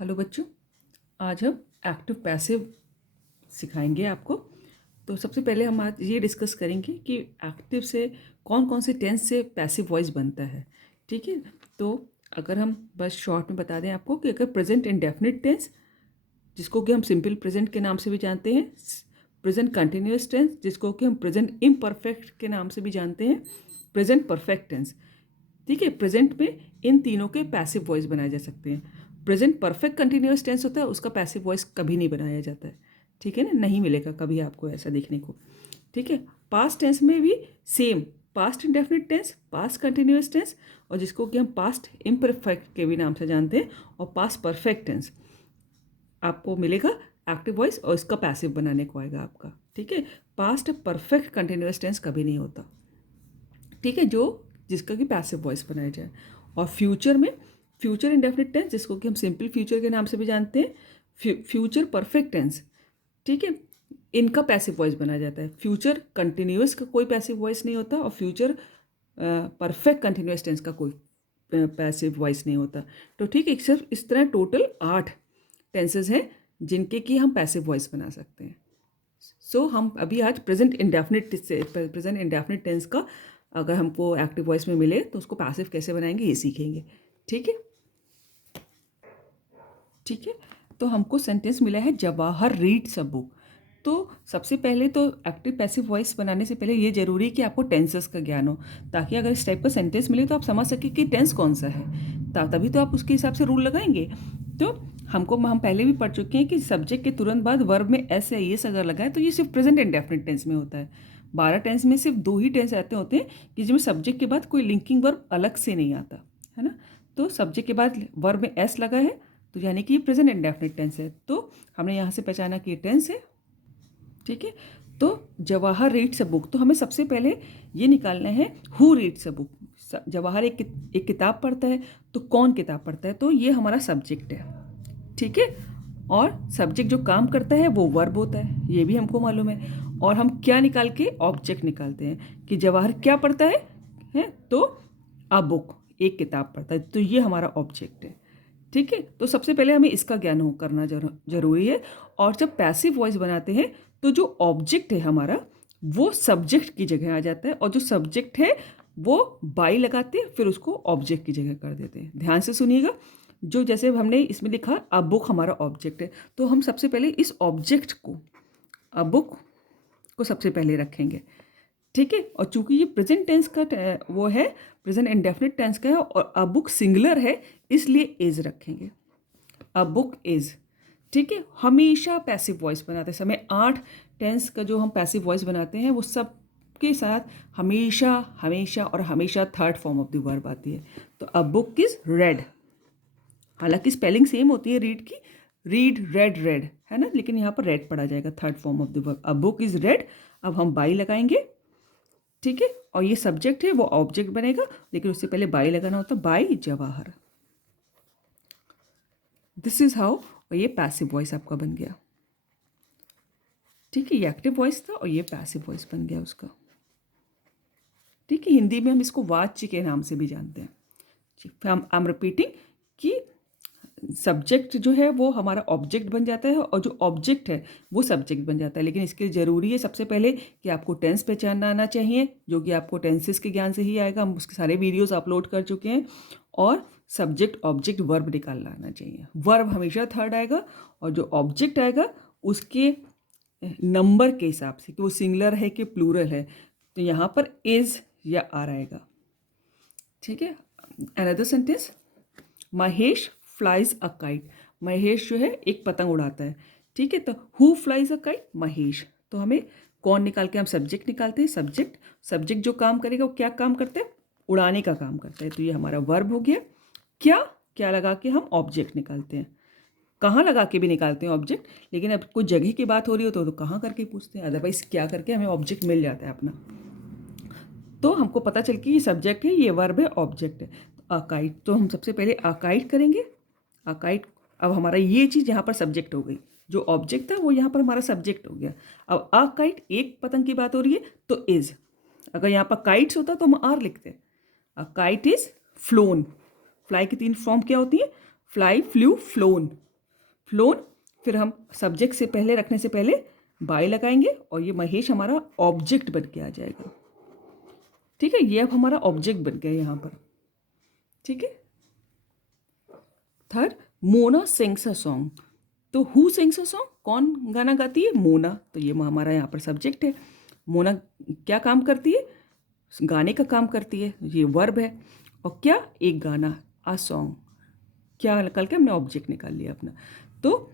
Hello बच्चों, आज हम एक्टिव पैसिव सिखाएंगे आपको। तो सबसे पहले हम आज ये डिस्कस करेंगे कि एक्टिव से कौन कौन से टेंस से पैसिव वॉइस बनता है। ठीक है, तो अगर हम बस शॉर्ट में बता दें आपको कि अगर प्रेजेंट इंडेफिनिट टेंस, जिसको कि हम सिंपल प्रेजेंट के नाम से भी जानते हैं, प्रेजेंट कंटिन्यूस टेंस, जिसको कि हम प्रेजेंट इम्परफेक्ट के नाम से भी जानते हैं, प्रेजेंट परफेक्ट टेंस। ठीक है, प्रेजेंट में इन तीनों के पैसिव वॉइस बनाए जा सकते हैं। प्रेजेंट परफेक्ट कंटिन्यूअस टेंस होता है, उसका पैसिव वॉइस कभी नहीं बनाया जाता है। ठीक है ना, नहीं मिलेगा कभी आपको ऐसा देखने को। ठीक है, पास्ट टेंस में भी same, past indefinite tense, past continuous tense, और जिसको कि हम पास्ट इम्परफेक्ट के भी नाम से जानते हैं, और पास्ट परफेक्ट टेंस आपको मिलेगा एक्टिव वॉइस, और इसका पैसिव बनाने को आएगा आपका। ठीक है, पास्ट परफेक्ट कंटिन्यूअस टेंस कभी नहीं होता। ठीक है, जो जिसका कि पैसिव वॉइस बनाया जाए। और फ्यूचर में फ्यूचर इंडेफिनिट टेंस, जिसको कि हम सिंपल फ्यूचर के नाम से भी जानते हैं, फ्यूचर परफेक्ट टेंस। ठीक है, इनका पैसिव वॉइस बनाया जाता है। फ्यूचर कंटिन्यूअस का कोई पैसिव वॉइस नहीं होता, और फ्यूचर परफेक्ट कंटिन्यूअस टेंस का कोई पैसिव वॉइस नहीं होता। तो ठीक है, सिर्फ इस तरह टोटल 8 टेंसेज हैं जिनके कि हम पैसिव वॉइस बना सकते हैं। सो हम अभी आज प्रेजेंट इंडेफिनिट टेंस का अगर हमको एक्टिव वॉइस में मिले तो उसको पैसिव कैसे बनाएंगे ये सीखेंगे। ठीक है, ठीक है। तो हमको सेंटेंस मिला है, जवाहर रीड्स अ बुक। तो सबसे पहले तो एक्टिव पैसिव वॉइस बनाने से पहले ये जरूरी है कि आपको टेंसेस का ज्ञान हो, ताकि अगर इस टाइप का सेंटेंस मिले तो आप समझ सके कि टेंस कौन सा है, तभी तो आप उसके हिसाब से रूल लगाएंगे। तो हम पहले भी पढ़ चुके हैं कि सब्जेक्ट के तुरंत बाद वर्ब में एस या एस अगर लगाए तो ये सिर्फ प्रेजेंट इंडेफिनिट टेंस में होता है। 12 टेंस में सिर्फ 2 ही टेंस ऐसे होते हैं कि जिसमें सब्जेक्ट के बाद कोई लिंकिंग वर्ब अलग से नहीं आता है ना। तो सब्जेक्ट के बाद वर्ब में एस लगा है, तो यानी कि ये प्रेजेंट इंडेफिनिट टेंस है। तो हमने यहाँ से पहचाना कि ये टेंस है। ठीक है, तो जवाहर रीड्स अ बुक, तो हमें सबसे पहले ये निकालना है who reads a book. Jawahar एक किताब पढ़ता है, तो कौन किताब पढ़ता है, तो ये हमारा सब्जेक्ट है। ठीक है, और सब्जेक्ट जो काम करता है वो वर्ब होता है, ये भी हमको मालूम है। और हम क्या निकाल के ऑब्जेक्ट निकालते हैं कि जवाहर क्या पढ़ता है तो अ बुक, एक किताब पढ़ता है, तो ये हमारा ऑब्जेक्ट है। ठीक है, तो सबसे पहले हमें इसका ज्ञान हो करना जरूरी है। और जब पैसिव वॉइस बनाते हैं तो जो ऑब्जेक्ट है हमारा वो सब्जेक्ट की जगह आ जाता है, और जो सब्जेक्ट है वो बाई लगाते हैं, फिर उसको ऑब्जेक्ट की जगह कर देते हैं। ध्यान से सुनिएगा, जो जैसे हमने इसमें लिखा अ बुक हमारा ऑब्जेक्ट है, तो हम सबसे पहले इस ऑब्जेक्ट को, अ बुक को सबसे पहले रखेंगे। ठीक है, और चूंकि ये प्रेजेंट टेंस का वो है, प्रेजेंट इंडेफिनिट टेंस का है, और अ बुक सिंगुलर है, इसलिए इज रखेंगे, अ बुक इज। ठीक है, हमेशा पैसिव वॉइस बनाते समय 8 टेंस का जो हम पैसिव वॉइस बनाते हैं वो सब के साथ हमेशा हमेशा और हमेशा third form of the verb आती है। तो अ बुक इज रेड, हालांकि स्पेलिंग सेम होती है रीड की, रीड रेड रेड है ना, लेकिन यहाँ पर रेड पढ़ा जाएगा, third form of the verb. A book is red, अब हम बाई लगाएंगे। ठीक है, और ये सब्जेक्ट है वो ऑब्जेक्ट बनेगा, लेकिन उससे पहले बाई लगाना होता है, by Jawahar. This is how, और ये पैसिव वॉइस आपका बन गया। ठीक है, ये एक्टिव वॉइस था और ये पैसिव वॉइस बन गया उसका। ठीक है, हिंदी में हम इसको वाच्य के नाम से भी जानते हैं। ठीक, आई एम रिपीटिंग कि सब्जेक्ट जो है वो हमारा ऑब्जेक्ट बन जाता है, और जो ऑब्जेक्ट है वो सब्जेक्ट बन जाता है। लेकिन इसके लिए ज़रूरी है सबसे पहले कि आपको टेंस पहचानना आना चाहिए, जो कि आपको टेंसेस के ज्ञान से ही आएगा, हम उसके सारे वीडियोस अपलोड कर चुके हैं। और सब्जेक्ट ऑब्जेक्ट वर्ब निकालना आना चाहिए। वर्ब हमेशा थर्ड आएगा, और जो ऑब्जेक्ट आएगा उसके नंबर के हिसाब से कि वो सिंगुलर है कि प्लूरल है, तो यहाँ पर इज या आर आएगा। ठीक है, another sentence, Mahesh flies a kite. Mahesh जो है एक पतंग उड़ाता है। ठीक है, तो who flies a kite, Mahesh. तो हमें कौन निकाल के हम सब्जेक्ट निकालते हैं, सब्जेक्ट। सब्जेक्ट जो काम करेगा वो क्या काम करता है, उड़ाने का काम करता है, तो ये हमारा वर्ब हो गया। क्या क्या लगा के हम ऑब्जेक्ट निकालते हैं, कहाँ लगा के भी निकालते हैं ऑब्जेक्ट, लेकिन अब कोई जगह की बात हो रही हो तो कहाँ करके पूछते हैं, अदरवाइज क्या करके हमें ऑब्जेक्ट मिल जाता है अपना। तो हमको पता चल कि ये सब्जेक्ट है, ये वर्ब है, ऑब्जेक्ट है। अकाइट, तो हम सबसे पहले अकाइट करेंगे। अकाइट, अब हमारा ये चीज़ यहाँ पर सब्जेक्ट हो गई, जो ऑब्जेक्ट था वो यहाँ पर हमारा सब्जेक्ट हो गया। अब अकाइट, एक पतंग की बात हो रही है तो इज, अगर यहाँ पर काइट्स होता तो हम आर लिखते हैं। A kite is phloem. Fly की 3 फॉर्म क्या होती है, फ्लाई, फ्लू, फ्लोन। फ्लोन, फिर हम सब्जेक्ट से पहले रखने से पहले बाय लगाएंगे और ये महेश हमारा ऑब्जेक्ट बन के आ जाएगा। ठीक है, ये अब हमारा ऑब्जेक्ट बन गया यहाँ पर। ठीक है। Third, Mona sings a song. तो हु सिंग्स अ सॉन्ग, कौन गाना गाती है? मोना। तो ये हमारा यहाँ पर सब्जेक्ट है। मोना क्या काम करती है? गाने का काम करती है, ये वर्ब है। और क्या? एक गाना, अ सॉन्ग। क्या निकाल के हमने ऑब्जेक्ट निकाल लिया अपना। तो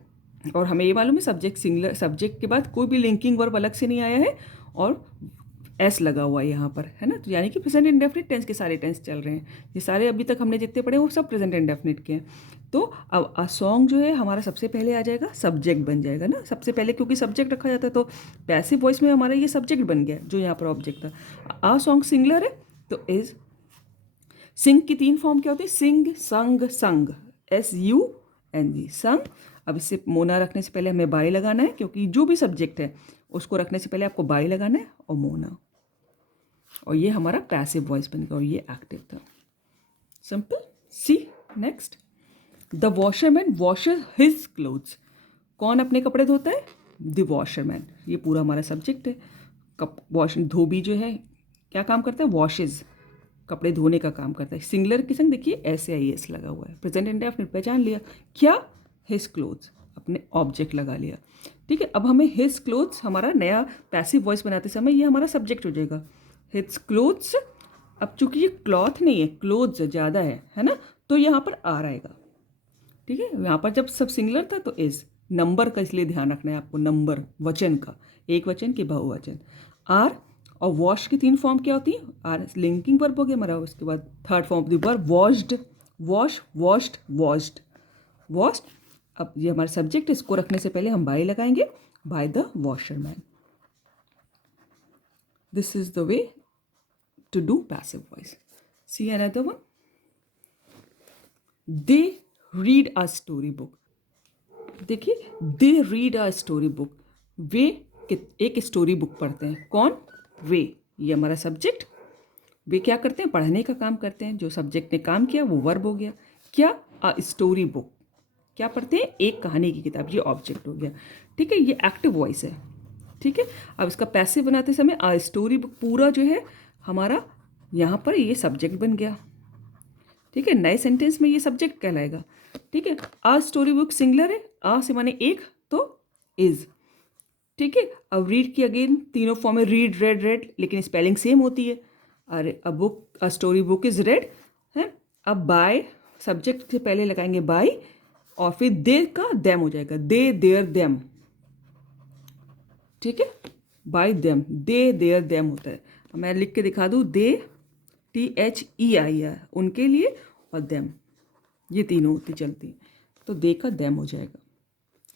और हमें ये मालूम है सब्जेक्ट सिंगुलर, सब्जेक्ट के बाद कोई भी लिंकिंग वर्ब अलग से नहीं आया है और एस लगा हुआ है यहाँ पर, है ना। तो यानी कि प्रेजेंट इंडेफिनिट टेंस के सारे टेंस चल रहे हैं। ये सारे अभी तक हमने जितने पढ़े वो सब प्रेजेंट इंडेफिनिट के हैं। तो अब अ सॉन्ग जो है हमारा सबसे पहले आ जाएगा, सब्जेक्ट बन जाएगा ना सबसे पहले, क्योंकि सब्जेक्ट रखा जाता है। तो पैसिव वॉइस में हमारा ये सब्जेक्ट बन गया जो यहाँ पर ऑब्जेक्ट था। अ सॉन्ग सिंगुलर है तो इज। सिंग की 3 फॉर्म क्या होती है? सिंग, संग, संग, SUNG, संग। अब इससे मोना रखने से पहले हमें बाय लगाना है, क्योंकि जो भी सब्जेक्ट है उसको रखने से पहले आपको बाय लगाना है और मोना। और ये हमारा पैसिव वॉइस बन गया और ये एक्टिव था। Simple. See next, the washerman washes his clothes. कौन अपने कपड़े धोता है? The washerman. ये पूरा हमारा सब्जेक्ट है। वॉश, धोबी जो है क्या काम करता है? वॉशेज, कपड़े धोने का काम करता है। सिंगुलर के संग देखिए SAIS लगा हुआ है। प्रेजेंट इंडेफिनिट पहचान लिया। क्या? हिज क्लोथ्स, अपने ऑब्जेक्ट लगा लिया। ठीक है। अब हमें हिज क्लोथ्स, हमारा नया पैसिव वॉइस बनाते समय ये हमारा सब्जेक्ट हो जाएगा, हिज क्लोथ्स। अब चूंकि ये क्लॉथ नहीं है, क्लोथ्स ज़्यादा है ना, तो यहाँ पर आर आएगा। ठीक है। यहाँ पर जब सब सिंगुलर था तो इज। नंबर का इसलिए ध्यान रखना है आपको, नंबर वचन का, एक वचन की बहुवचन। आर। और वॉश की 3 फॉर्म क्या होती है? आर लिंकिंग वर्ब हो गया हमारा। उसके बाद third form of the verb washed, wash, washed, washed, washed. अब ये हमारा सब्जेक्ट, इसको रखने से पहले हम बाय लगाएंगे, by the washerman. This is the way to do passive voice. See another one, they read a story book. देखिए, they read a story book, वे एक स्टोरी बुक पढ़ते हैं। कौन? वे। ये हमारा सब्जेक्ट। वे क्या करते हैं? पढ़ने का काम करते हैं। जो सब्जेक्ट ने काम किया वो वर्ब हो गया। क्या? अ स्टोरी बुक, क्या पढ़ते हैं? एक कहानी की किताब, ये ऑब्जेक्ट हो गया। ठीक है, ये एक्टिव वॉइस है। ठीक है। अब इसका पैसिव बनाते समय अ स्टोरी बुक पूरा जो है हमारा यहाँ पर ये सब्जेक्ट बन गया। ठीक है, नए सेंटेंस में ये सब्जेक्ट कहलाएगा। ठीक है। आ स्टोरी बुक सिंगुलर है, आ से माने एक, तो इज। ठीक है। अब रीड की अगेन तीनों फॉर्म में, रीड, रेड, रेड, लेकिन स्पेलिंग सेम होती है। अरे a book, a story book is red है। अब बाय, सब्जेक्ट से पहले लगाएंगे बाय और फिर दे का देम हो जाएगा, दे, देयर, देम। ठीक है, by them, they, there, them होता है। मैं लिख के दिखा दूँ, दे THEIR उनके लिए, और देम, ये तीनों होती चलती। तो दे का देम हो जाएगा।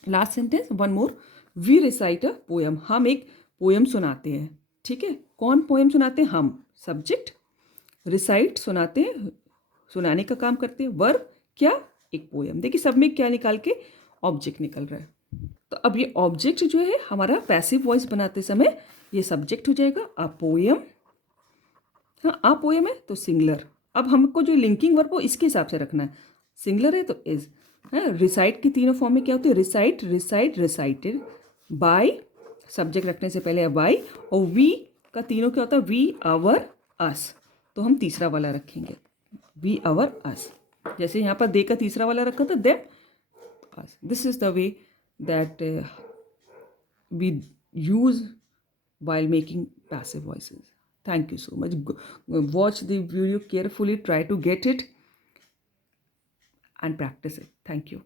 Last sentence, one more, we recite a poem. हम एक पोएम सुनाते हैं। ठीक है। कौन पोएम सुनाते हैं? हम, सब्जेक्ट। रिसाइट सुनाते हैं, सुनाने का काम करते हैं। वर्ब क्या? एक पोएम। देखिए सब में क्या निकाल के? ऑब्जेक्ट निकल रहा है। तो अब ये ऑब्जेक्ट जो है हमारा पैसिव वॉइस बनाते समय ये सब्जेक्ट हो जाएगा, अ पोएम। हाँ, आ पोएम है तो सिंगुलर। अब हमको जो लिंकिंग वर्ब हो इसके हिसाब से रखना है। सिंगुलर है तो इज है। रिसाइट की तीनों फॉर्म में क्या होती है? Recite, recite, recited. By, subject रखने से पहले बाय। और वी का तीनों क्या होता है? वी, आवर, अस। तो हम तीसरा वाला रखेंगे, वी, आवर, अस। जैसे यहाँ पर दे का तीसरा वाला रखा था, them, us. This is the way that we use while making passive voices. Thank you so much. Watch the video carefully, try to get it and practice it. Thank you.